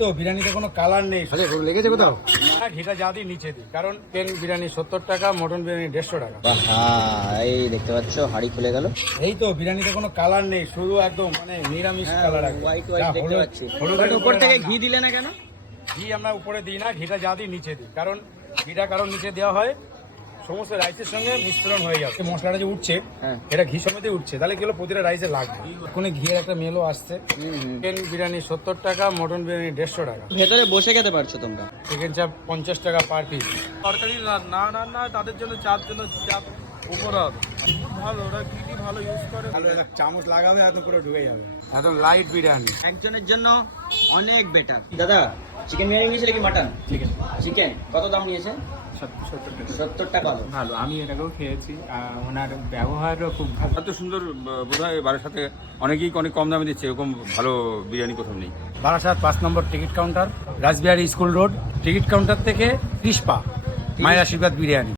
তো বিরিয়ানিতে কোনো কালার নেই। লেগেছে কোথাও? ঘিটা যা দিই নিচে দিই, কারণ চিকেন বিরিয়ানি 70 টাকা, মটন বিরিয়ানি 150 টাকা। এই দেখতে পাচ্ছ হাড়ি খুলে গেল। এই তো বিরিয়ানিতে কোনো কালার নেই, শুধু একদম মানে নিরামিষ কালার। হোয়াইট দেখতে পাচ্ছি। হলুদের উপর থেকে ঘি দিলে না কেন? ঘি আমরা উপরে দিই না, ঘিটা যা দিই নিচে দিই, কারণ ঘিটা কারণ নিচে দেওয়া হয় সমস্ত রাইসের সঙ্গে মিশ্রণ হয়ে যাবে। মশলাটা যে উঠছে এটা ঘি সমেতই উঠছে, তাহলে কি হলো প্রতিটা রাইসে লাগবে। কোনো ঘিয়ের একটা মেলও আসছে। চিকেন বিরিয়ানি 70 টাকা, মটন বিরিয়ানি 150 টাকা। ভেতরে বসে খেতে পারছো তোমরা। চিকেন চাপ 50 টাকা পার পিস। তরকারি না রান্না হয় তাদের জন্য চাপ উপরে হবে। খুব ভালো, ওরা কি ভালো ইউজ করে। ভালো একটা চামচ লাগাবে একদম পুরো ঢুকে যাবে। একদম লাইট বিরিয়ানি একজনের জন্য অনেক বেটার। দাদা চিকেন বিরিয়ানি নিয়েছে নাকি মাটন? চিকেন কত দাম নিয়েছে? 70 টাকা। ভালো, আমি এটাকেও খেয়েছি। ওনার ব্যবহারও খুব ভালো। এত সুন্দর বোধ হয় বারাসাতে অনেকেই অনেক কম দামে দিচ্ছে, এরকম ভালো বিরিয়ানি কোথাও নেই। Barasat 5 number ticket counter, Rashbehari school road. Ticket counter থেকে 30 পা মায়ের আশীর্বাদ বিরিয়ানি।